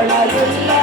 when I.